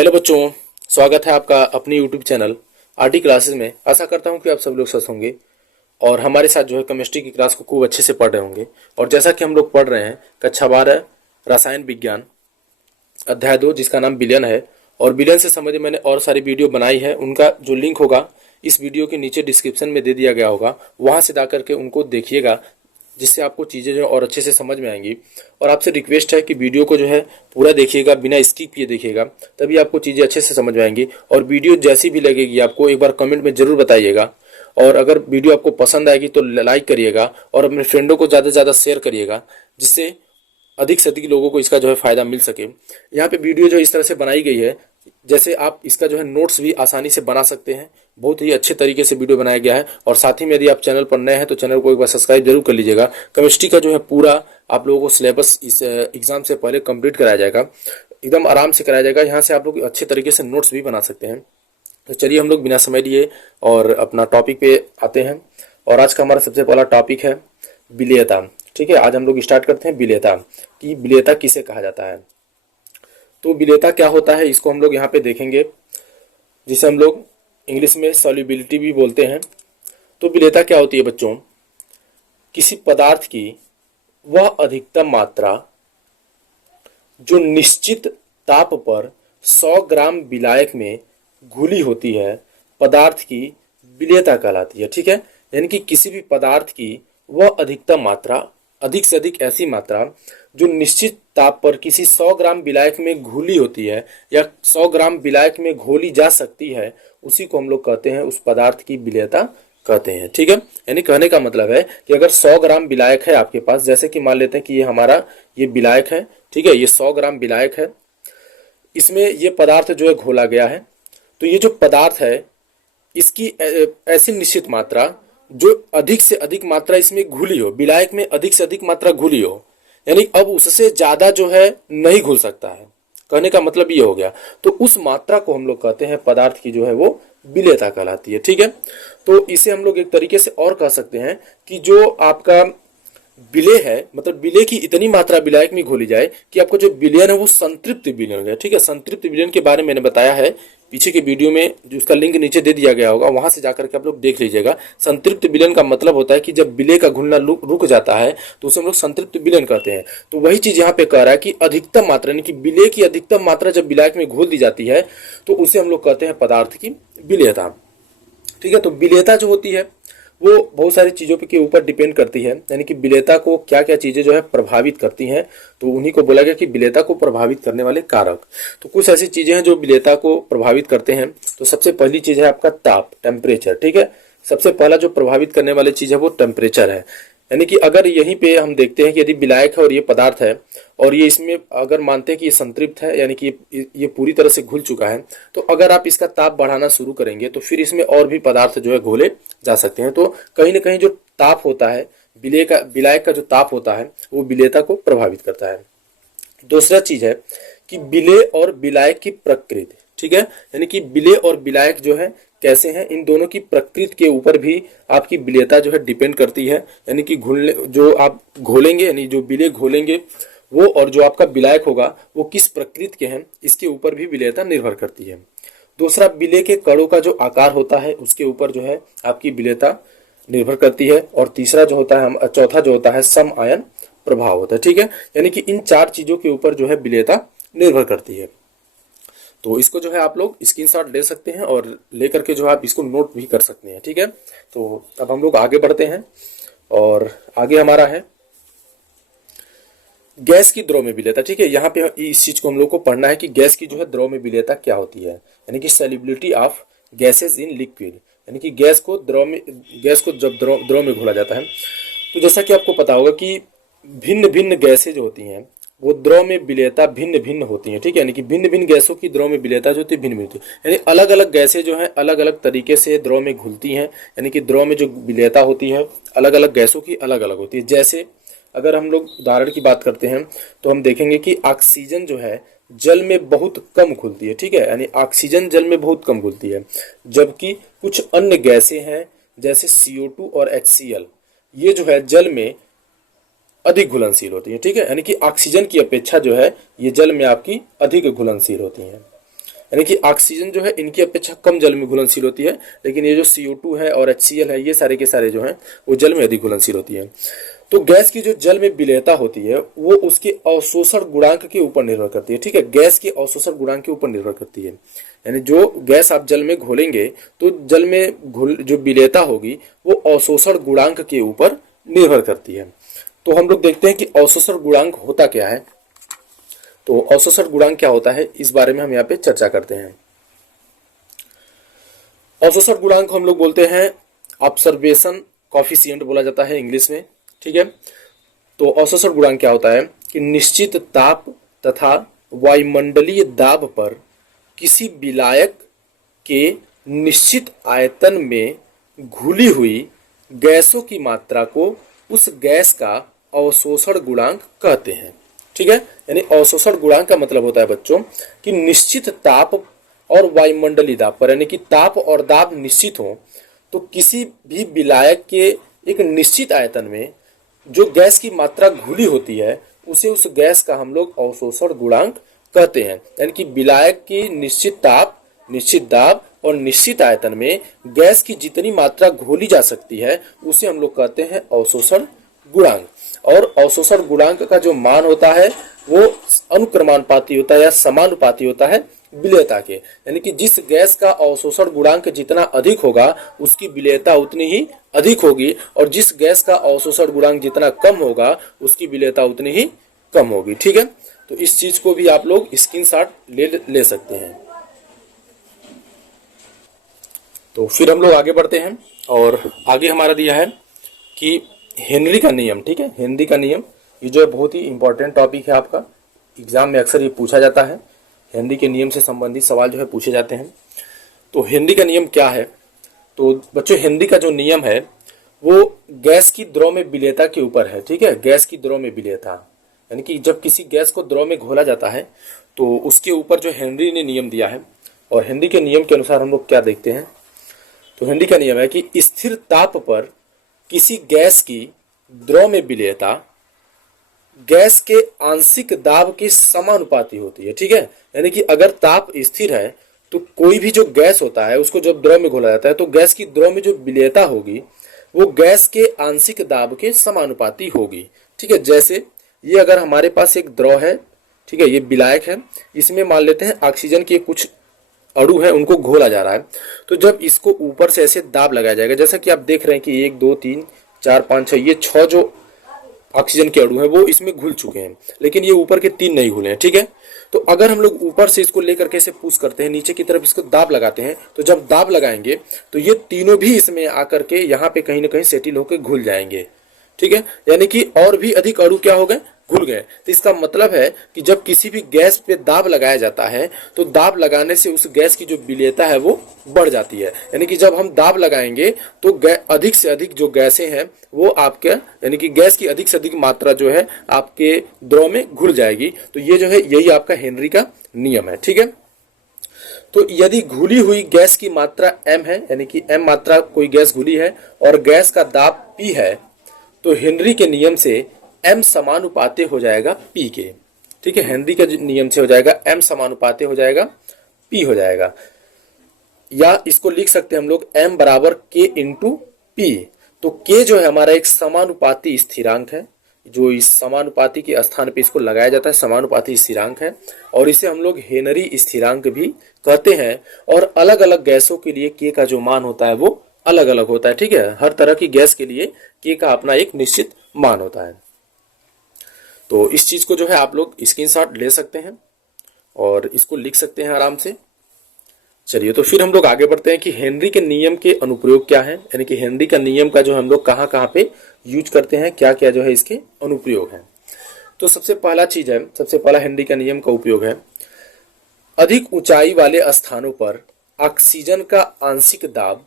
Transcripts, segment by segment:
Hello बच्चों, स्वागत है आपका अपनी यूट्यूब चैनल आरटी क्लासेस में। आशा करता हूं कि आप सब लोग स्वस्थ होंगे और हमारे साथ जो है केमिस्ट्री की क्लास को खूब अच्छे से पढ़ रहे होंगे। और जैसा कि हम लोग पढ़ रहे हैं कक्षा 12 रसायन विज्ञान अध्याय 2 जिसका नाम विलयन है। और विलयन से संबंधित मैंने और सारी वीडियो बनाई है, उनका जो लिंक होगा इस वीडियो के नीचे डिस्क्रिप्शन में दे दिया गया होगा, वहाँ से जा करके उनको देखिएगा, जिससे आपको चीज़ें जो है और अच्छे से समझ में आएंगी। और आपसे रिक्वेस्ट है कि वीडियो को जो है पूरा देखिएगा, बिना स्किप किए देखिएगा, तभी आपको चीज़ें अच्छे से समझ में आएंगी। और वीडियो जैसी भी लगेगी आपको एक बार कमेंट में ज़रूर बताइएगा। और अगर वीडियो आपको पसंद आएगी तो लाइक करिएगा और अपने फ्रेंडों को ज़्यादा से ज़्यादा शेयर करिएगा, जिससे अधिक से अधिक लोगों को इसका जो है फ़ायदा मिल सके। यहाँ पे वीडियो जो इस तरह से बनाई गई है, जैसे आप इसका जो है नोट्स भी आसानी से बना सकते हैं। बहुत ही अच्छे तरीके से वीडियो बनाया गया है। और साथ ही में यदि आप चैनल पर नए हैं तो चैनल को एक बार सब्सक्राइब जरूर कर लीजिएगा। केमिस्ट्री का जो है पूरा आप लोगों को सिलेबस इस एग्जाम से पहले कंप्लीट कराया जाएगा, एकदम आराम से कराया जाएगा। यहाँ से आप लोग अच्छे तरीके से नोट्स भी बना सकते हैं। तो चलिए हम लोग बिना समय लिए और अपना टॉपिक पे आते हैं। और आज का हमारा सबसे पहला टॉपिक है विलेयता। ठीक है, आज हम लोग स्टार्ट करते हैं विलेयता कि विलेयता किसे कहा जाता है। तो विलेयता क्या होता है इसको हम लोग यहाँ पे देखेंगे, जिसे हम लोग इंग्लिश में सॉल्युबिलिटी भी बोलते हैं। तो विलेयता क्या होती है बच्चों? किसी पदार्थ की वह अधिकतम मात्रा जो निश्चित ताप पर 100 ग्राम विलायक में घुली होती है, पदार्थ की विलेयता कहलाती है। ठीक है, यानी कि किसी भी पदार्थ की वह अधिकतम मात्रा, अधिक से अधिक ऐसी मात्रा जो निश्चित ताप पर किसी 100 ग्राम विलायक में घुली होती है या 100 ग्राम विलायक में घोली जा सकती है, उसी को हम लोग कहते हैं, उस पदार्थ की विलेयता कहते हैं। ठीक है, यानी कहने का मतलब है कि अगर 100 ग्राम विलायक है आपके पास, जैसे कि मान लेते हैं कि ये विलायक है। ठीक है, ये 100 ग्राम विलायक है, इसमें ये पदार्थ जो है घोला गया है। तो ये जो पदार्थ है इसकी ऐसी निश्चित मात्रा जो अधिक से अधिक मात्रा इसमें घुली हो, विलायक में अधिक से अधिक मात्रा घुली हो, यानी अब उससे ज्यादा जो है नहीं घुल सकता है। कहने का मतलब ये हो गया। तो उस मात्रा को हम लोग कहते हैं पदार्थ की जो है वो विलेयता कहलाती है। ठीक है, तो इसे हम लोग एक तरीके से और कह सकते हैं कि जो आपका विलेय है, मतलब विलेय की इतनी मात्रा विलायक में घोली जाए कि आपका जो विलयन है वो संतृप्त विलयन है। ठीक है, संतृप्त विलयन के बारे में मैंने बताया है पीछे के वीडियो में, जो उसका लिंक नीचे दे दिया गया होगा, वहां से जाकर के आप लोग देख लीजिएगा। संतृप्त विलयन का मतलब होता है कि जब विलेय का घुलना रुक जाता है तो उसे हम लोग संतृप्त विलयन कहते हैं। तो वही चीज यहाँ पे कह रहा है कि अधिकतम मात्रा, यानी कि विलेय की अधिकतम मात्रा जब विलायक में घोल दी जाती है तो उसे हम लोग कहते हैं पदार्थ की विलेयता। ठीक है, तो विलेयता जो होती है वो बहुत सारी चीज़ों के ऊपर डिपेंड करती है, यानी कि विलेयता को क्या क्या चीज़ें जो है प्रभावित करती हैं, तो उन्हीं को बोला गया कि विलेयता को प्रभावित करने वाले कारक। तो कुछ ऐसी चीज़ें हैं जो विलेयता को प्रभावित करते हैं। तो सबसे पहली चीज़ है आपका ताप, टेम्परेचर। ठीक है, सबसे पहला जो प्रभावित करने वाली चीज़ है वो टेम्परेचर है। यानी कि अगर यहीं पे हम देखते हैं कि यदि विलायक है और ये पदार्थ है और ये इसमें अगर मानते हैं कि ये संतृप्त है, यानी कि ये पूरी तरह से घुल चुका है, तो अगर आप इसका ताप बढ़ाना शुरू करेंगे तो फिर इसमें और भी पदार्थ जो है घोले जा सकते हैं। तो कहीं ना कहीं जो ताप होता है, विलायक का जो ताप होता है वो विलेयता को प्रभावित करता है। दूसरा चीज है कि विलेय और विलायक की प्रकृति। ठीक है, यानी कि विलेय और विलायक जो है कैसे हैं, इन दोनों की प्रकृति के ऊपर भी आपकी विलेयता जो है डिपेंड करती है। यानी कि घुलने जो आप घोलेंगे, यानी जो विलेय घोलेंगे वो, और जो आपका विलायक होगा वो किस प्रकृति के हैं, इसके ऊपर भी विलेयता निर्भर करती है। दूसरा, विलेय के कणों का जो आकार होता है उसके ऊपर जो है आपकी विलेयता निर्भर करती है। और तीसरा जो होता है, चौथा जो होता है सम आयन प्रभाव होता है। ठीक है, यानी कि इन 4 चीजों के ऊपर जो है विलेयता निर्भर करती है। तो इसको जो है आप लोग स्क्रीनशॉट ले सकते हैं और लेकर के जो आप इसको नोट भी कर सकते हैं। ठीक है, तो अब हम लोग आगे बढ़ते हैं और आगे हमारा है गैस की द्रव में विलेयता। ठीक है, यहाँ पे इस चीज को हम लोग को पढ़ना है कि गैस की जो है द्रव में विलेयता क्या होती है, यानी कि solubility of gases in liquid. यानी कि गैस को जब द्रव में घोला जाता है, तो जैसा कि आपको पता होगा कि भिन्न भिन्न गैसें जो होती हैं वो द्रव में विलेयता भिन्न भिन्न होती हैं। ठीक है, यानी कि भिन्न भिन्न गैसों की द्रव में विलेयता जो होती है भिन्न भिन्न होती है, यानी अलग अलग गैसें जो हैं अलग अलग तरीके से द्रव में घुलती हैं। यानी कि द्रव में जो विलेयता होती है अलग अलग गैसों की अलग अलग होती है। जैसे अगर हम लोग उदाहरण की बात करते हैं तो हम देखेंगे कि ऑक्सीजन जो है जल में बहुत कम घुलती है। ठीक है, यानी ऑक्सीजन जल में बहुत कम घुलती है, जबकि कुछ अन्य गैसें हैं जैसे CO2 और HCl, ये जो है जल में अधिक घुलनशील होती है। ठीक है, यानी कि ऑक्सीजन की अपेक्षा जो है ये जल में आपकी अधिक घुलनशील होती हैं। यानी कि ऑक्सीजन जो है इनकी अपेक्षा कम जल में घुलनशील होती है, लेकिन ये जो CO2 है और HCl है, ये सारे के सारे जो हैं वो जल में अधिक घुलनशील होती है। तो गैस की जो जल में विलेयता होती है वो उसके अवशोषण गुणांक के ऊपर निर्भर करती है। ठीक है, गैस के अवशोषण गुणांक के ऊपर निर्भर करती है। यानी जो गैस आप जल में घोलेंगे तो जल में जो विलेयता होगी वो अवशोषण गुणांक के ऊपर निर्भर करती है। तो हम लोग देखते हैं कि अवशोषण गुणांक होता क्या है। तो अवशोषण गुणांक क्या होता है, इस बारे में हम यहाँ पे चर्चा करते हैं। अवशोषण गुणांक हम लोग बोलते हैं ऑब्जर्वेशन कॉफिशिएंट बोला जाता है इंग्लिश में। ठीक है, तो अवशोषण गुणांक क्या होता है कि निश्चित ताप तथा वायुमंडलीय दाब पर किसी विलायक के निश्चित आयतन में घुली हुई गैसों की मात्रा को उस गैस का अवशोषण गुणांक कहते हैं। ठीक है, यानी अवशोषण गुणांक का मतलब होता है बच्चों कि निश्चित ताप और वायुमंडलीय दाब पर, यानी कि ताप और दाब निश्चित हो तो किसी भी विलायक के एक निश्चित आयतन में जो गैस की मात्रा घुली होती है उसे उस गैस का हम लोग अवशोषण गुणांक कहते हैं। यानी कि विलायक की निश्चित ताप, निश्चित दाब और निश्चित आयतन में गैस की जितनी मात्रा घोली जा सकती है उसे हम लोग कहते हैं अवशोषण गुणांक। और अवशोषण गुणांक का जो मान होता है वो अनुक्रमानुपाती होता है या समानुपाती होता है विलेयता के। यानी कि जिस गैस का अवशोषण गुणांक जितना अधिक होगा उसकी विलेयता उतनी ही अधिक होगी, और जिस गैस का अवशोषण गुणांक जितना कम होगा उसकी विलेयता उतनी ही कम होगी। ठीक है, तो इस चीज को भी आप लोग स्क्रीनशॉट ले सकते हैं। तो फिर हम लोग आगे बढ़ते हैं और आगे हमारा दिया है कि हेनरी का नियम। ठीक है, हेनरी का नियम ये जो है बहुत ही इंपॉर्टेंट टॉपिक है, आपका एग्जाम में अक्सर ये पूछा जाता है। हेनरी के नियम से संबंधित सवाल जो है पूछे जाते हैं। तो हेनरी का नियम क्या है, तो बच्चों हेनरी का जो नियम है वो गैस की द्रव में विलेयता के ऊपर है। ठीक है, गैस की द्रव में विलेयता, यानी कि जब किसी गैस को द्रव में घोला जाता है तो उसके ऊपर जो हेनरी ने नियम दिया है, और हेनरी के नियम के अनुसार हम लोग क्या देखते हैं, तो हेनरी का नियम है कि स्थिर ताप पर किसी गैस की द्रव में विलेयता गैस के आंशिक दाब के समानुपाती होती है। ठीक है, यानी कि अगर ताप स्थिर है तो कोई भी जो गैस होता है उसको जब द्रव में घोला जाता है तो गैस की द्रव में जो विलेयता होगी वो गैस के आंशिक दाब के समानुपाती होगी। ठीक है, जैसे ये अगर हमारे पास एक द्रव है, ठीक है, ये विलायक है, इसमें मान लेते हैं ऑक्सीजन के कुछ अणु है उनको घोला जा रहा है, तो जब इसको ऊपर से ऐसे दाब लगाया जाएगा, जैसा कि आप देख रहे हैं कि 1 2 3 4 5 6 ये 6 जो ऑक्सीजन के अणु है वो इसमें घुल चुके हैं, लेकिन ये ऊपर के 3 नहीं घुले हैं। ठीक है, तो अगर हम लोग ऊपर से इसको लेकर के इसे पुश करते हैं, नीचे की तरफ इसको दाब लगाते हैं, तो जब दाब लगाएंगे तो ये तीनों भी इसमें आकर के यहाँ पे कहीं ना कहीं सेटिल होकर घुल जाएंगे। ठीक है, यानी कि और भी अधिक अणु क्या हो गए, घुल गए। तो इसका मतलब है कि जब किसी भी गैस पे दाब लगाया जाता है तो दाब लगाने से उस गैस की जो विलेयता है वो बढ़ जाती है। यानी कि जब हम दाब लगाएंगे तो अधिक से अधिक जो गैसें हैं वो आपके, यानी कि गैस की अधिक से अधिक मात्रा जो है आपके द्रव में घुल जाएगी। तो ये जो है यही आपका हेनरी का नियम है। ठीक है, तो यदि घुली हुई गैस की मात्रा m है, यानी कि m मात्रा कोई गैस घुली है और गैस का दाब P है, तो हेनरी के नियम से m समानुपाती हो जाएगा P के। ठीक है, हेनरी के नियम से हो जाएगा m समानुपाती हो जाएगा P हो जाएगा, या इसको लिख सकते हैं हम लोग m बराबर K इंटू P। तो K जो है हमारा एक समानुपाती स्थिरांक है, जो इस समानुपाती के स्थान पे इसको लगाया जाता है, समानुपाती स्थिरांक है, और इसे हम लोग हेनरी स्थिरांक भी कहते हैं। और अलग अलग गैसों के लिए K का जो मान होता है वो अलग अलग होता है। ठीक है, हर तरह की गैस के लिए K का अपना एक निश्चित मान होता है। तो इस चीज को जो है आप लोग स्क्रीनशॉट ले सकते हैं और इसको लिख सकते हैं आराम से। चलिए, तो फिर हम लोग आगे बढ़ते हैं कि हेनरी के नियम के अनुप्रयोग क्या है, यानी कि हेनरी का नियम का जो हम लोग कहाँ कहाँ पे यूज करते हैं, क्या क्या जो है इसके अनुप्रयोग है। तो सबसे पहला चीज है, सबसे पहला हेनरी का नियम का उपयोग है, अधिक ऊंचाई वाले स्थानों पर ऑक्सीजन का आंशिक दाब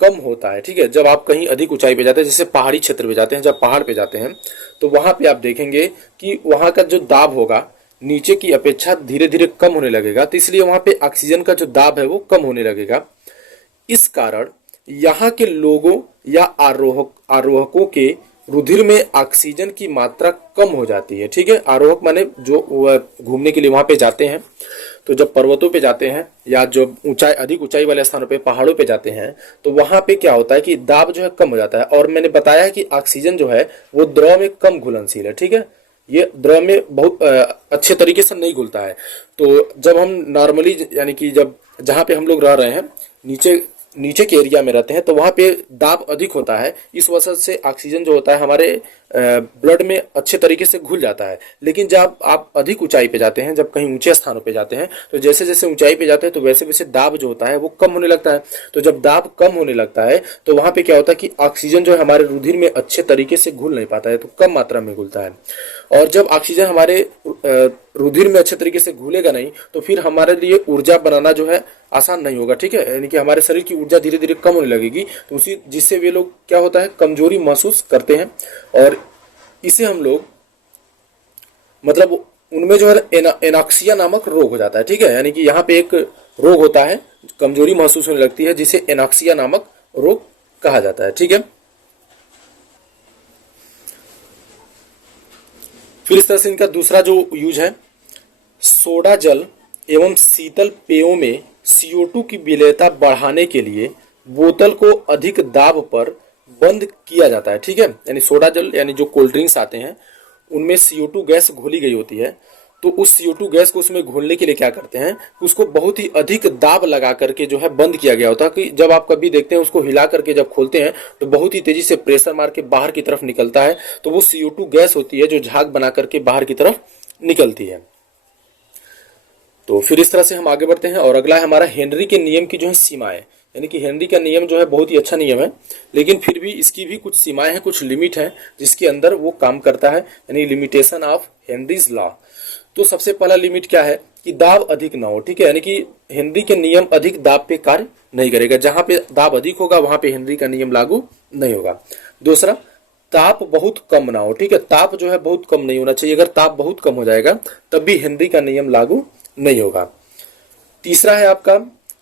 कम होता है। ठीक है, जब आप कहीं अधिक ऊंचाई पे जाते हैं, जैसे पहाड़ी क्षेत्र पे जाते हैं, जब पहाड़ पे जाते हैं तो वहां पे आप देखेंगे कि वहां का जो दाब होगा नीचे की अपेक्षा धीरे धीरे कम होने लगेगा, तो इसलिए वहां पे ऑक्सीजन का जो दाब है वो कम होने लगेगा। इस कारण यहाँ के लोगों या आरोहकों के रुधिर में ऑक्सीजन की मात्रा कम हो जाती है। ठीक है, आरोहक माने जो घूमने के लिए वहां पे जाते हैं, तो जब पर्वतों पे जाते हैं या जब अधिक ऊंचाई वाले स्थानों पे पहाड़ों पे जाते हैं तो वहां पे क्या होता है कि दाब जो है कम हो जाता है। और मैंने बताया है कि ऑक्सीजन जो है वो द्रव में कम घुलनशील है, ठीक है, ये द्रव में बहुत अच्छे तरीके से नहीं घुलता है। तो जब हम नॉर्मली यानी कि जब जहाँ पे हम लोग रह रहे हैं नीचे नीचे के एरिया में रहते हैं तो वहाँ पे दाब अधिक होता है, इस वजह से ऑक्सीजन जो होता है हमारे ब्लड में अच्छे तरीके से घुल जाता है। लेकिन जब आप अधिक ऊंचाई पे जाते हैं, जब कहीं ऊंचे स्थानों पे जाते हैं तो जैसे जैसे ऊंचाई पे जाते हैं तो वैसे वैसे दाब जो होता है वो कम होने लगता है। तो जब दाब कम होने लगता है तो वहाँ पे क्या होता है कि ऑक्सीजन जो है हमारे रुधिर में अच्छे तरीके से घुल नहीं पाता है, तो कम मात्रा में घुलता है। और जब ऑक्सीजन हमारे रुधिर में अच्छे तरीके से घुलेगा नहीं तो फिर हमारे लिए ऊर्जा बनाना जो है आसान नहीं होगा, ठीक है, यानी कि हमारे शरीर की ऊर्जा धीरे धीरे कम होने लगेगी। तो उसी जिससे वे लोग क्या होता है कमजोरी महसूस करते हैं और इसे हम लोग मतलब उनमें जो है एनॉक्सिया नामक रोग हो जाता है, ठीक है, यानी कि यहाँ पे एक रोग होता है, कमजोरी महसूस होने लगती है जिसे एनॉक्सिया नामक रोग कहा जाता है, ठीक है। फिर इस तरह से इनका दूसरा जो यूज है, सोडा जल एवं शीतल पेयों में CO2 की विलेयता बढ़ाने के लिए बोतल को अधिक दाब पर बंद किया जाता है, ठीक है। यानी सोडा जल यानी जो कोल्ड ड्रिंक्स आते हैं उनमें CO2 गैस घोली गई होती है, तो उस CO2 गैस को उसमें घोलने के लिए क्या करते हैं, उसको बहुत ही अधिक दाब लगा करके जो है बंद किया गया होता है कि जब आप कभी देखते हैं उसको हिला करके जब खोलते हैं तो बहुत ही तेजी से प्रेशर मार के बाहर की तरफ निकलता है, तो वो CO2 गैस होती है जो झाग बना करके बाहर की तरफ निकलती है। तो फिर इस तरह से हम आगे बढ़ते हैं और अगला है हमारा हेनरी के नियम की जो है सीमाएं, यानी कि हेनरी का नियम जो है बहुत ही अच्छा नियम है, लेकिन फिर भी इसकी भी कुछ सीमाएं हैं, कुछ लिमिट है जिसके अंदर वो काम करता है, यानी लिमिटेशन ऑफ हेनरीज लॉ। तो सबसे पहला लिमिट क्या है कि दाब अधिक ना हो, ठीक है, यानी कि हेनरी के नियम अधिक दाब पे कार्य नहीं करेगा, जहां पे दाब अधिक होगा वहां पे हेनरी का नियम लागू नहीं होगा। दूसरा, ताप बहुत कम ना हो, ठीक है, ताप जो है बहुत कम नहीं होना चाहिए, अगर ताप बहुत कम हो जाएगा तब भी हेनरी का नियम लागू नहीं होगा। तीसरा है आपका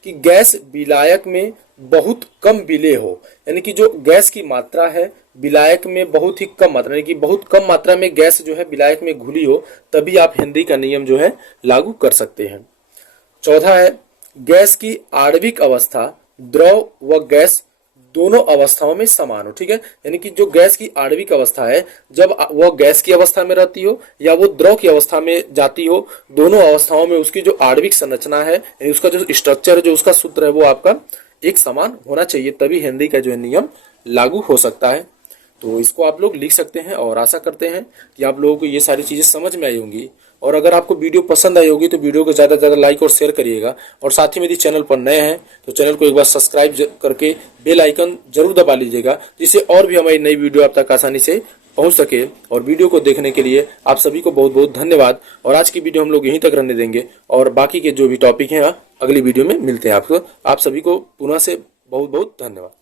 कि गैस विलायक में बहुत कम विलेय हो, यानी कि जो गैस की मात्रा है विलायक में बहुत ही कम मात्रा, यानी कि बहुत कम मात्रा में गैस जो है विलायक में घुली हो, तभी आप हेनरी का नियम जो है लागू कर सकते हैं। चौथा है गैस की आणविक अवस्था द्रव व गैस दोनों अवस्थाओं में समान हो, ठीक है, यानी कि जो गैस की आणविक अवस्था है जब वह गैस की अवस्था में रहती हो या वो द्रव की अवस्था में जाती हो, दोनों अवस्थाओं में उसकी जो आणविक संरचना है यानी उसका जो स्ट्रक्चर है, जो उसका सूत्र है वो आपका एक समान होना चाहिए, तभी हेनरी का जो है नियम लागू हो सकता है। तो इसको आप लोग लिख सकते हैं और आशा करते हैं कि आप लोगों को ये सारी चीजें समझ में आई होंगी। और अगर आपको वीडियो पसंद आई होगी तो वीडियो को ज़्यादा से ज़्यादा लाइक और शेयर करिएगा, और साथ ही यदि चैनल पर नए हैं तो चैनल को एक बार सब्सक्राइब करके बेल आइकन जरूर दबा लीजिएगा, जिससे और भी हमारी नई वीडियो आप तक आसानी से पहुंच सके। और वीडियो को देखने के लिए आप सभी को बहुत बहुत धन्यवाद। और आज की वीडियो हम लोग यहीं तक रहने देंगे और बाकी के जो भी टॉपिक हैं अगली वीडियो में मिलते हैं आपको। आप सभी को पुनः से बहुत बहुत धन्यवाद।